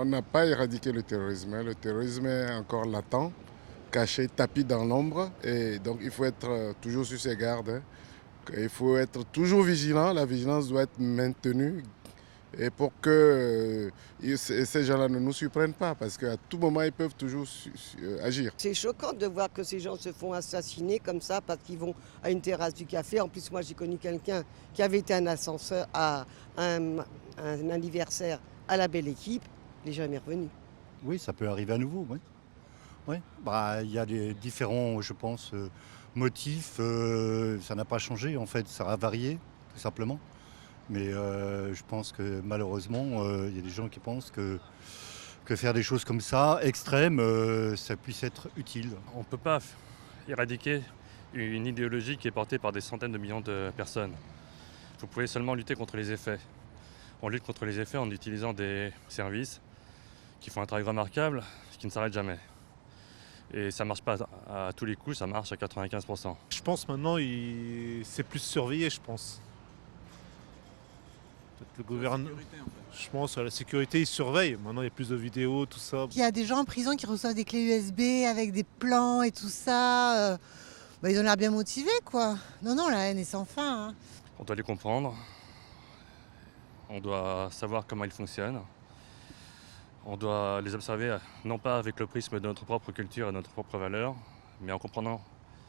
On n'a pas éradiqué le terrorisme, hein. Le terrorisme est encore latent, caché, tapis dans l'ombre. Et donc il faut être toujours sur ses gardes, hein. Il faut être toujours vigilant. La vigilance doit être maintenue. Et pour que ces gens-là ne nous surprennent pas, parce qu'à tout moment, ils peuvent toujours agir. C'est choquant de voir que ces gens se font assassiner comme ça parce qu'ils vont à une terrasse du café. En plus, moi, j'ai connu quelqu'un qui avait été un ascenseur à un anniversaire à la Belle Équipe. Il n'est jamais revenu. Oui, ça peut arriver à nouveau, oui. Oui. Bah, il y a des différents, je pense, motifs. Ça n'a pas changé, en fait, ça a varié, tout simplement. Mais je pense que malheureusement, il y a des gens qui pensent que faire des choses comme ça, extrêmes, ça puisse être utile. On ne peut pas éradiquer une idéologie qui est portée par des centaines de millions de personnes. Vous pouvez seulement lutter contre les effets. On lutte contre les effets en utilisant des services qui font un travail remarquable, qui ne s'arrête jamais. Et ça ne marche pas à tous les coups, ça marche à 95%. Je pense maintenant, c'est plus surveillé, je pense. Peut-être le gouvernement. Je pense à la sécurité, ils surveillent. Maintenant, il y a plus de vidéos, tout ça. Il y a des gens en prison qui reçoivent des clés USB avec des plans et tout ça. Ils ont l'air bien motivés, quoi. Non, non, la haine est sans fin, hein. On doit les comprendre, on doit savoir comment ils fonctionnent. On doit les observer non pas avec le prisme de notre propre culture et de notre propre valeur, mais en comprenant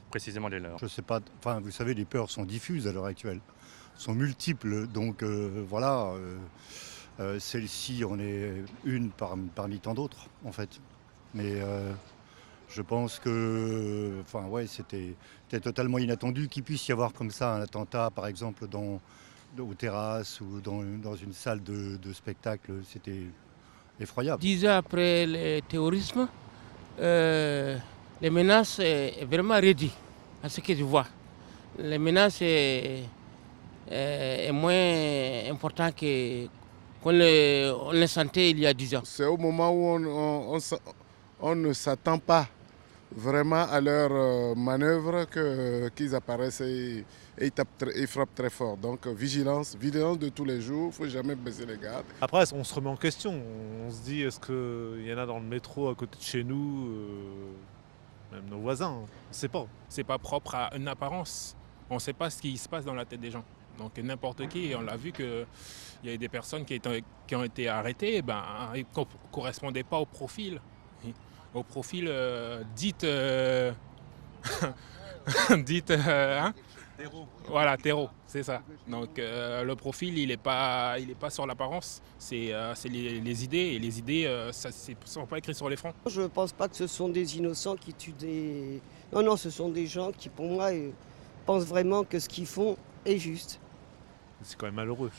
précisément les leurs. Je sais pas, enfin, vous savez, les peurs sont diffuses à l'heure actuelle, sont multiples. Donc voilà, celle-ci en est une parmi tant d'autres, en fait. Mais je pense que, enfin, ouais, c'était totalement inattendu qu'il puisse y avoir comme ça un attentat, par exemple, aux terrasses ou dans une salle de spectacle. C'était effroyable. 10 ans après le terrorisme, les menaces est vraiment réduites à ce que je vois. Les menaces est moins important qu'on les sentait il y a 10 ans. C'est au moment où on ne s'attend pas vraiment à leur manœuvre qu'ils apparaissent et ils frappent très fort. Donc vigilance de tous les jours, il ne faut jamais baisser les gardes. Après, on se remet en question. On se dit, est-ce qu'il y en a dans le métro à côté de chez nous, même nos voisins, on ne sait pas. C'est pas propre à une apparence. On ne sait pas ce qui se passe dans la tête des gens. Donc n'importe qui, on l'a vu qu'il y a des personnes qui ont été arrêtées, ils ne correspondaient pas au profil. Au profil dites hein? Terreau. Voilà, terreau, c'est ça. Donc le profil, il n'est pas sur l'apparence, c'est les idées. Et les idées, ça ne sont pas écrites sur les fronts. Je ne pense pas que ce sont des innocents qui tuent des... Non, non, ce sont des gens qui, pour moi, pensent vraiment que ce qu'ils font est juste. C'est quand même malheureux.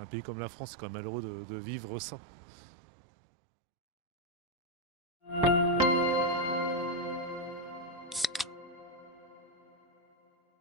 Un pays comme la France, c'est quand même malheureux de vivre ça.